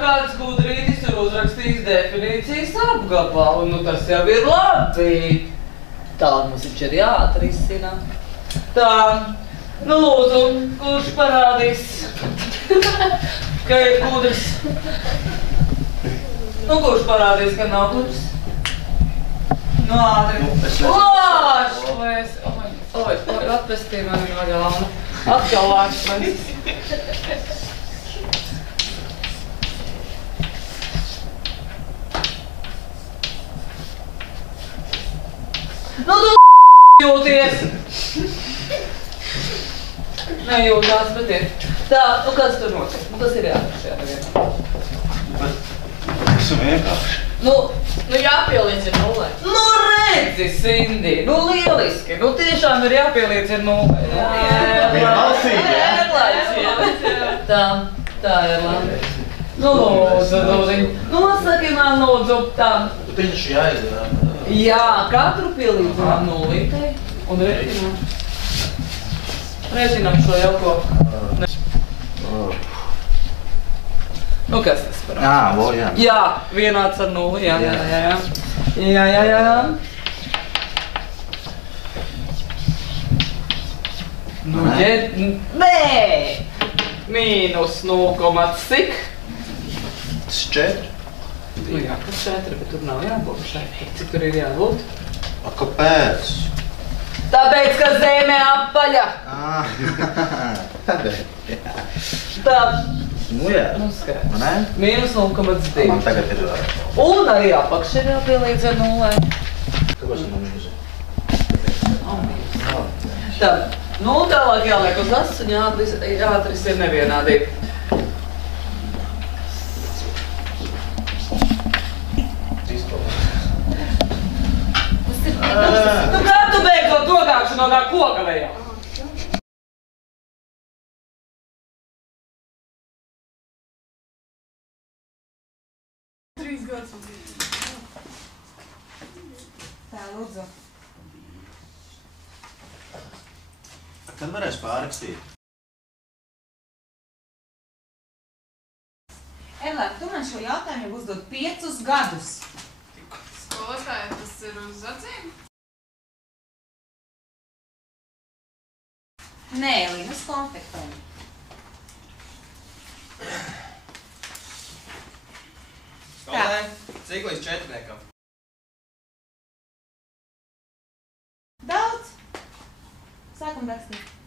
kāds gudrītis ir uzrakstījis definīcijas apgabalu, nu tas jau ir labi. Tā mums viņš ir jāatrisina. Tā, nu lūdzu, kurš parādīs, ka ir gudrs? Nu, kurš parādīs, ka nav gudrs? Nu, ātri. Lāšlēs! Oi, atpestī man ir vaļāna. Atkal lāšlēs. Nu, tu jūties! Nejūtās, bet ir. Tā, nu kas tur notiek? Nu, tas ir jāatver šajā nevienā. Tas ir vienkārši. Nu jāpielīdzina nullē. Nu, redzi, Sindi! Nu, lieliski! Nu, tiešām ir jāpielīdzina nullē. Vienbalsīgi, jā? Tā ir labi. Nu, lūdzu, Dūdiņ. Nosaki man, lūdzu, tā. Viņš jāizdara. Jā, katru pielīdzinām nullītei un rēķinām. Rēķinām šo jauko. Nu, kas tas par? Jā. Jā, vienāds ar nulli, jā. Nu, nē! Mīnus 0, cik? Tas 4. Nu jā, kas 4, bet tur nav jābūt šeit. Cik tur ir jābūt? A, kāpēc? Tāpēc, ka zeme apaļa. Tāpēc. Tā. Nu jā. Nu skaidrs. Nē? Mīnus 0,2. Man tagad ir Un arī apakš ir jāpielīdz ar nullē. Kāpēc man mīnus? Tā. Nu, tālāk jāliek uz asu un jāatrisina nevienādība. Nu, kā tu beidzot dodākšu no tā koka vējā? Tā, lūdzu. Kad varēs pārrakstīt? Elēk, tu man šo jautājumu jau uzdod 5 gadus. Skolotāji, tas ir uz acīm? Nē, Elīna, uz konfektēm. Skolē, cik līdz 4? Daudz. Sākam rakstīt.